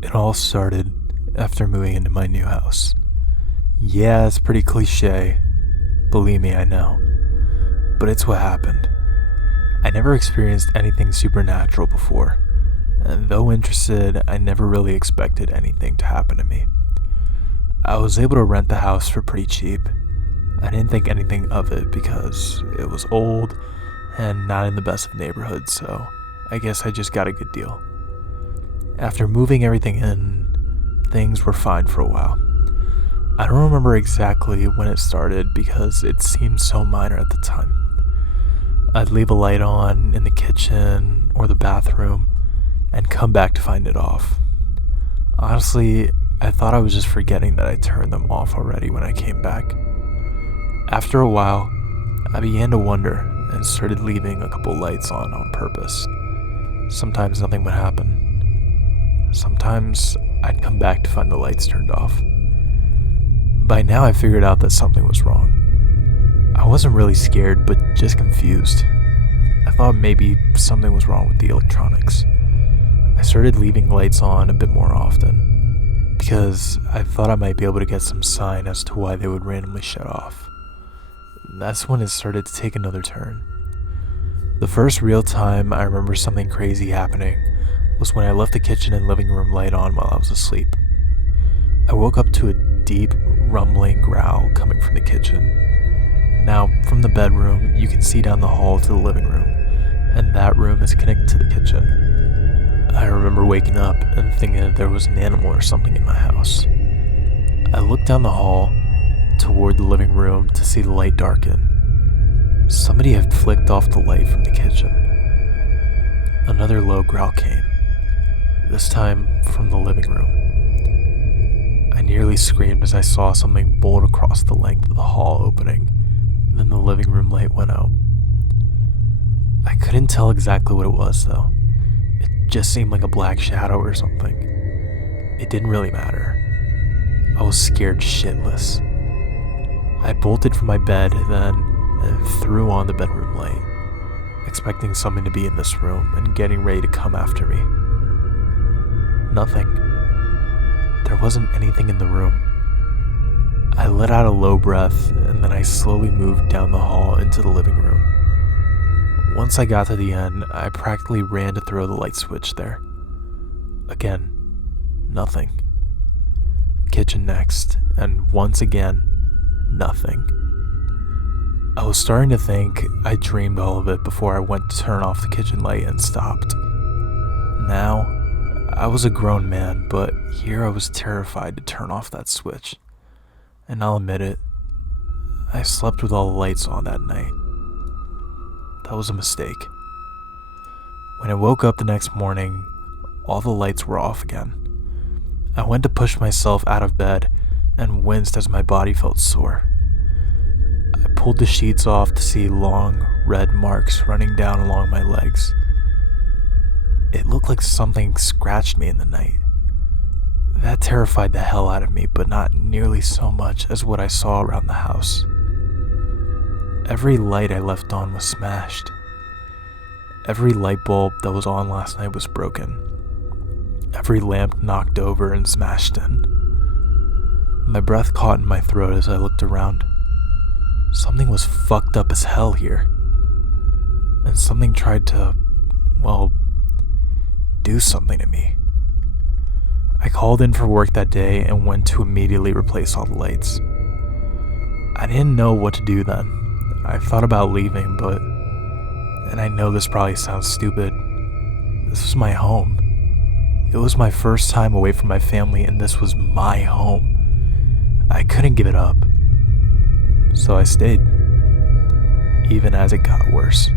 It all started after moving into my new house. Yeah, it's pretty cliche. Believe me, I know. But it's what happened. I never experienced anything supernatural before, and though interested, I never really expected anything to happen to me. I was able to rent the house for pretty cheap. I didn't think anything of it because it was old and not in the best of neighborhoods, so I guess I just got a good deal. After moving everything in, things were fine for a while. I don't remember exactly when it started because it seemed so minor at the time. I'd leave a light on in the kitchen or the bathroom and come back to find it off. Honestly, I thought I was just forgetting that I turned them off already when I came back. After a while, I began to wonder and started leaving a couple lights on purpose. Sometimes nothing would happen. Sometimes I'd come back to find the lights turned off. By now I figured out that something was wrong. I wasn't really scared, but just confused. I thought maybe something was wrong with the electronics. I started leaving lights on a bit more often, because I thought I might be able to get some sign as to why they would randomly shut off. That's when it started to take another turn. The first real time I remember something crazy happening was when I left the kitchen and living room light on while I was asleep. I woke up to a deep, rumbling growl coming from the kitchen. Now, from the bedroom, you can see down the hall to the living room, and that room is connected to the kitchen. I remember waking up and thinking that there was an animal or something in my house. I looked down the hall toward the living room to see the light darken. Somebody had flicked off the light from the kitchen. Another low growl came, this time from the living room. I nearly screamed as I saw something bolt across the length of the hall opening. Then the living room light went out. I couldn't tell exactly what it was though. It just seemed like a black shadow or something. It didn't really matter. I was scared shitless. I bolted from my bed then and threw on the bedroom light, expecting something to be in this room and getting ready to come after me. Nothing. There wasn't anything in the room. I let out a low breath and then I slowly moved down the hall into the living room. Once I got to the end, I practically ran to throw the light switch there. Again, nothing. Kitchen next, and once again, nothing. I was starting to think I dreamed all of it before I went to turn off the kitchen light and stopped. Now, I was a grown man, but here I was terrified to turn off that switch. And I'll admit it, I slept with all the lights on that night. That was a mistake. When I woke up the next morning, all the lights were off again. I went to push myself out of bed and winced as my body felt sore. I pulled the sheets off to see long, red marks running down along my legs. It looked like something scratched me in the night. That terrified the hell out of me, but not nearly so much as what I saw around the house. Every light I left on was smashed. Every light bulb that was on last night was broken. Every lamp knocked over and smashed in. My breath caught in my throat as I looked around. Something was fucked up as hell here. And something tried to, do something to me. I called in for work that day and went to immediately replace all the lights. I didn't know what to do then. I thought about leaving, and I know this probably sounds stupid, this was my home. It was my first time away from my family and this was my home. I couldn't give it up. So I stayed, even as it got worse.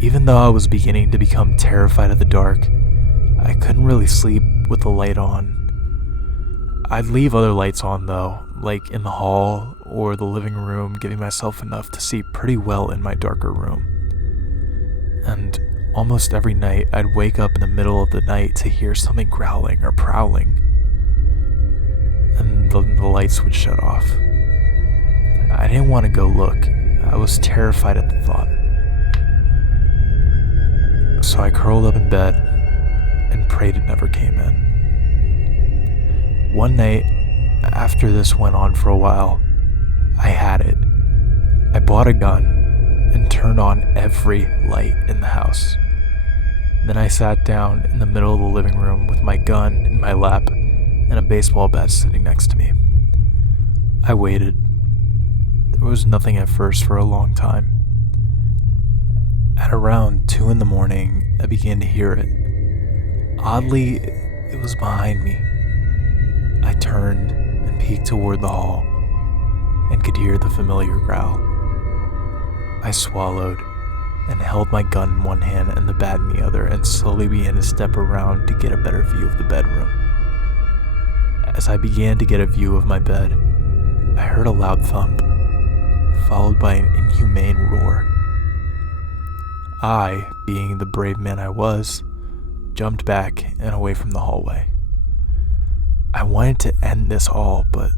Even though I was beginning to become terrified of the dark, I couldn't really sleep with the light on. I'd leave other lights on though, like in the hall or the living room, giving myself enough to see pretty well in my darker room. And almost every night, I'd wake up in the middle of the night to hear something growling or prowling, and the lights would shut off. I didn't want to go look. I was terrified at the thought. So I curled up in bed and prayed it never came in. One night, after this went on for a while, I had it. I bought a gun and turned on every light in the house. Then I sat down in the middle of the living room with my gun in my lap and a baseball bat sitting next to me. I waited. There was nothing at first for a long time. At around 2 in the morning, I began to hear it. Oddly, it was behind me. I turned and peeked toward the hall and could hear the familiar growl. I swallowed and held my gun in one hand and the bat in the other and slowly began to step around to get a better view of the bedroom. As I began to get a view of my bed, I heard a loud thump, followed by an inhumane roar. I, being the brave man I was, jumped back and away from the hallway. I wanted to end this all, but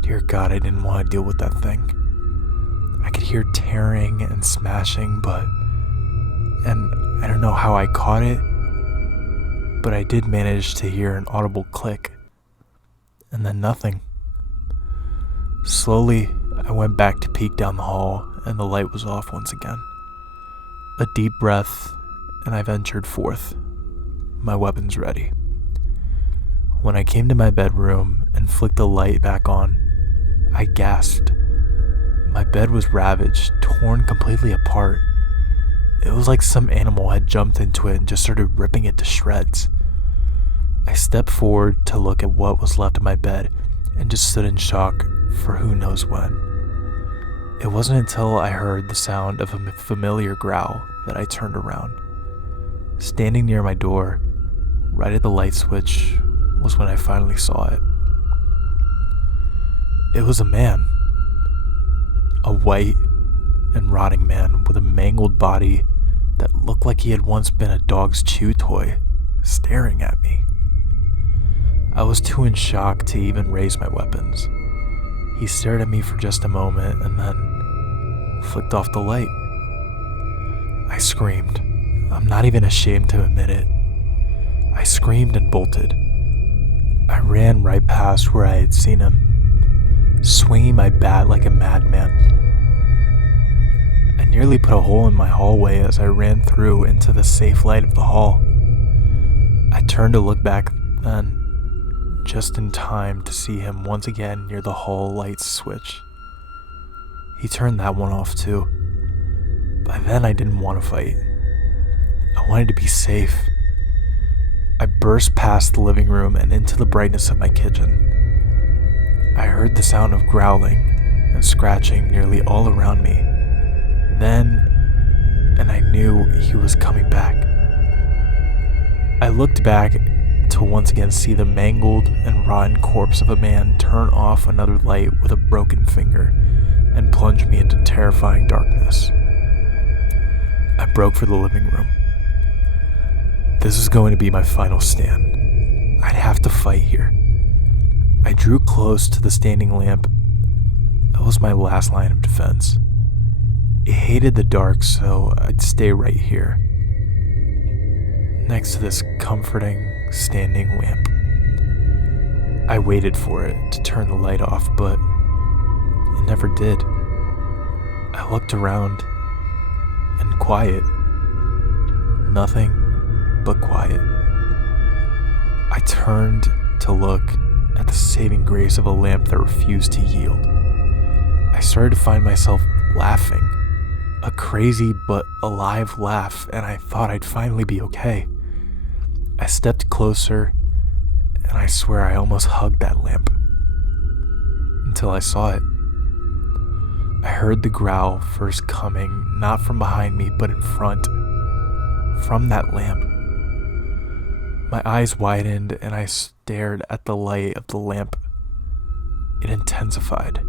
dear God, I didn't want to deal with that thing. I could hear tearing and smashing, and I don't know how I caught it, but I did manage to hear an audible click, and then nothing. Slowly, I went back to peek down the hall, and the light was off once again. A deep breath, and I ventured forth, my weapons ready. When I came to my bedroom and flicked the light back on, I gasped. My bed was ravaged, torn completely apart. It was like some animal had jumped into it and just started ripping it to shreds. I stepped forward to look at what was left of my bed and just stood in shock for who knows when. It wasn't until I heard the sound of a familiar growl that I turned around. Standing near my door, right at the light switch, was when I finally saw it. It was a man. A white and rotting man with a mangled body that looked like he had once been a dog's chew toy, staring at me. I was too in shock to even raise my weapons. He stared at me for just a moment and then flicked off the light. I screamed. I'm not even ashamed to admit it. I screamed and bolted. I ran right past where I had seen him, swinging my bat like a madman. I nearly put a hole in my hallway as I ran through into the safe light of the hall. I turned to look back then, just in time to see him once again near the hall light switch. He turned that one off too. By then I didn't want to fight. I wanted to be safe. I burst past the living room and into the brightness of my kitchen. I heard the sound of growling and scratching nearly all around me. Then, and I knew he was coming back. I looked back to once again see the mangled and rotten corpse of a man turn off another light with a broken finger and plunge me into terrifying darkness. I broke for the living room. This was going to be my final stand. I'd have to fight here. I drew close to the standing lamp. That was my last line of defense. It hated the dark, so I'd stay right here, next to this comforting, standing lamp. I waited for it to turn the light off, but it never did. I looked around, and quiet. Nothing but quiet. I turned to look at the saving grace of a lamp that refused to yield. I started to find myself laughing, a crazy but alive laugh, and I thought I'd finally be okay. I stepped closer, and I swear I almost hugged that lamp, until I saw it. I heard the growl first coming, not from behind me, but in front, from that lamp. My eyes widened, and I stared at the light of the lamp. It intensified.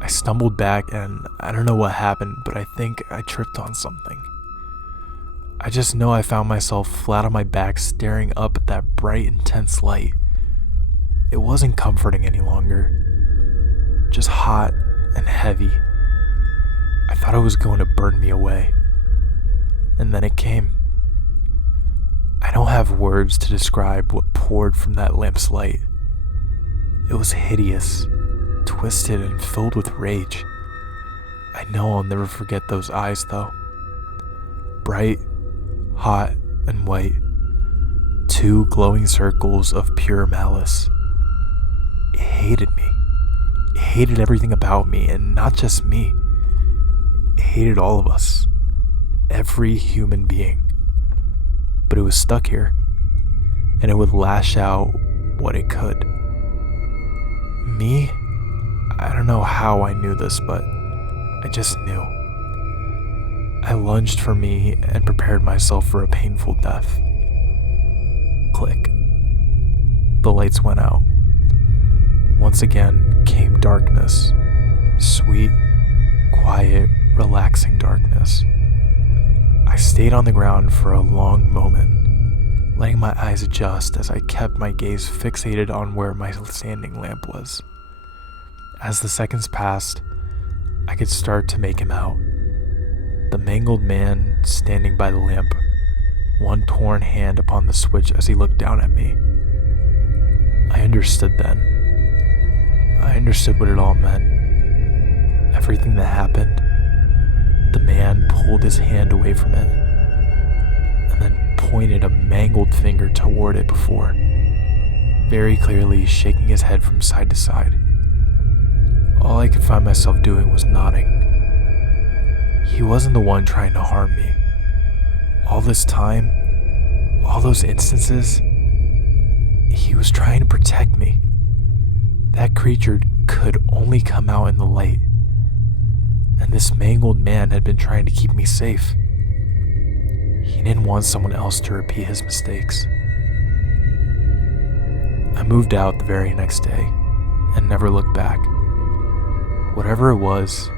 I stumbled back, and I don't know what happened, but I think I tripped on something. I just know I found myself flat on my back staring up at that bright, intense light. It wasn't comforting any longer, just hot and heavy. I thought it was going to burn me away. And then it came. I I don't have words to describe what poured from that lamp's light. It was hideous, twisted, and filled with rage. I know I'll never forget those eyes, though. Bright, hot, and white. 2 glowing circles of pure malice. It hated me. It hated everything about me, and not just me. It hated all of us. Every human being. But it was stuck here, and it would lash out what it could. Me? I don't know how I knew this, but I just knew. I lunged for me and prepared myself for a painful death. Click. The lights went out. Once again came darkness. Sweet, quiet, relaxing darkness. I stayed on the ground for a long moment, letting my eyes adjust as I kept my gaze fixated on where my standing lamp was. As the seconds passed, I could start to make him out. The mangled man standing by the lamp, one torn hand upon the switch as he looked down at me. I understood then. I understood what it all meant. Everything that happened. The man pulled his hand away from it, and then pointed a mangled finger toward it before, very clearly shaking his head from side to side. All I could find myself doing was nodding. He wasn't the one trying to harm me. All this time, all those instances, he was trying to protect me. That creature could only come out in the light. And this mangled man had been trying to keep me safe. He didn't want someone else to repeat his mistakes. I moved out the very next day and never looked back. Whatever it was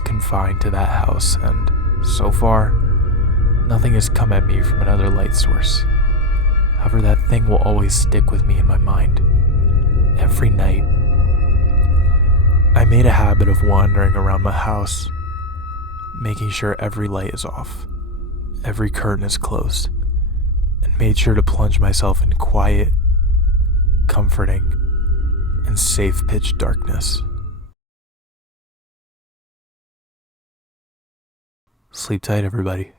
confined to that house, and so far, nothing has come at me from another light source. However, that thing will always stick with me in my mind. Every night, I made a habit of wandering around my house, making sure every light is off, every curtain is closed, and made sure to plunge myself in quiet, comforting, and safe pitch darkness. Sleep tight, everybody.